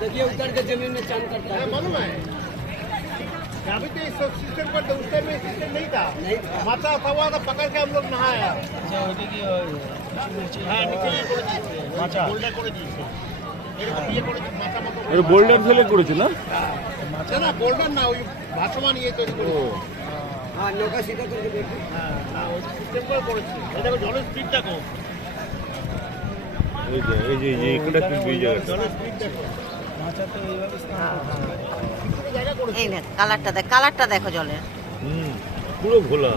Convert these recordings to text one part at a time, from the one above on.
देखिए उतर के जमीन में चांद करता है। मालूम है अभी तो इस सिस्टम पर उस टाइम में सिस्टम नहीं था, माथा था हुआ था, पकड़ के हम लोग नहाया। हाँ नीचे মাচা বোল্ডার করে দিয়েছে, এরকম ইয়ে করে মাথা মতো এটা বোল্ডার ফেলে করেছে না? না বোল্ডার না, ওই ভাসমান ইয়ে তৈরি করে। हाँ नौका सीधा करके देखिए। হ্যাঁ না ওই সিস্টেম করে করেছে। এটা জলের স্পিড দেখো, এই এখানটা কি ব্রিজ আছে? জলের স্পিড দেখো। মাথা তো এইভাবে স্নান করছে, জায়গা করেছে। এই না কালারটা দেখো জলের। পুরো ঘোলা।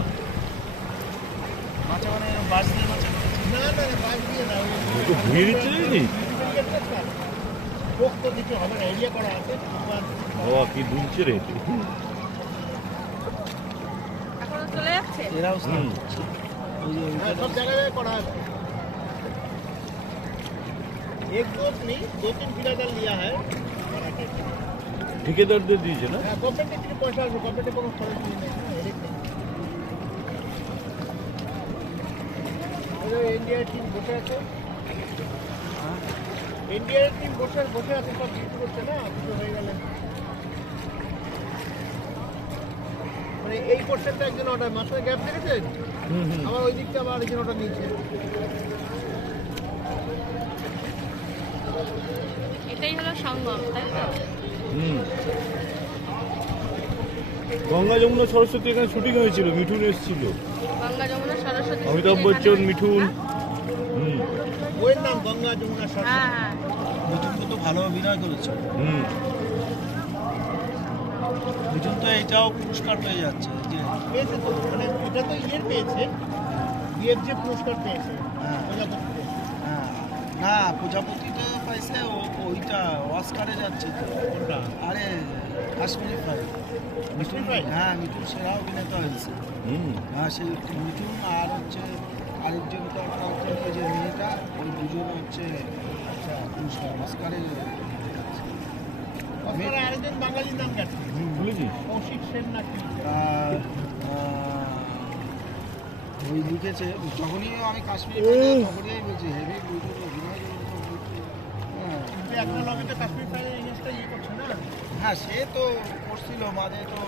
মাথা মানে বাস দিয়ে মাথা না না বাস দিয়ে না, ওই তো ঘুরিয়ে দিচ্ছে নাকি? পোক তো দিতে হবে না, এরিয়া করা আছে। বাবা কি দুলছে রে। এখনো চলে যাচ্ছে। এরাও স্নান হ্যাঁ, সব জায়গায় করা আছে। एक दो नहीं, 2-3 फिलादार लिया है। ঠিকাদারদের দিয়েছে না? হ্যাঁ গভর্নমেন্টের কিছু পয়সা আছে, গভর্নমেন্টের কোনো খরচ নিয়ে নেই। ইন্ডিয়ার টিম বসে আছে, ইন্ডিয়ার টিম বসে আছে, সব কিছু করছে না, কিছু হয়ে গেলে মানে এই পোর্শনটা একজন অর্ডার মাঝখানে গ্যাপ দেখেছেন, আবার ওই দিকটা আবার একজন অর্ডার নিয়েছে। এটাই হলো সঙ্গম, তাই তো? গঙ্গা যমুনা সরস্বতী এখানে শুটিং হয়েছিল, মিঠুন এসেছিল, গঙ্গা যমুনা সরস্বতী। অমিতাভ বচ্চন, মিঠুন। বইয়ের নাম গঙ্গা যমুনা সরস্বতী। হ্যাঁ মিঠুন তো ভালো অভিনয় করেছে। মিঠুন তো এটাও পুরস্কার পেয়ে যাচ্ছে, যে পেয়েছে তো, মানে এটা তো ইয়ের পেয়েছে, বিএফজে পুরস্কার পেয়েছে। প্রজাপতিতে। হ্যাঁ না প্রজাপতিতে পাইছে, ওইটা অস্কারে যাচ্ছে তো। কোনটা? আরে কাশ্মীরি ফ্রাই। মিঠুন ফ্রাই? হ্যাঁ মিঠুন সেরা অভিনেতা হয়েছে। হ্যাঁ সেই মিঠুন আর হচ্ছে আরেকজন তো একটা হচ্ছে ওই যে মেয়েটা, ওই দুজন হচ্ছে পুরস্কার অস্কারে। আরেকজন বাঙালির নাম কাটছে, কৌশিক সেন নাকি ওই লিখেছে। যখনই আমি কাশ্মীরি তখনই বলছি হেভি অভিনয় একটা লগে তো কাশ্মীর জিনিসটা ইয়ে করছে না। হ্যাঁ সে তো করছিল মাঝে তো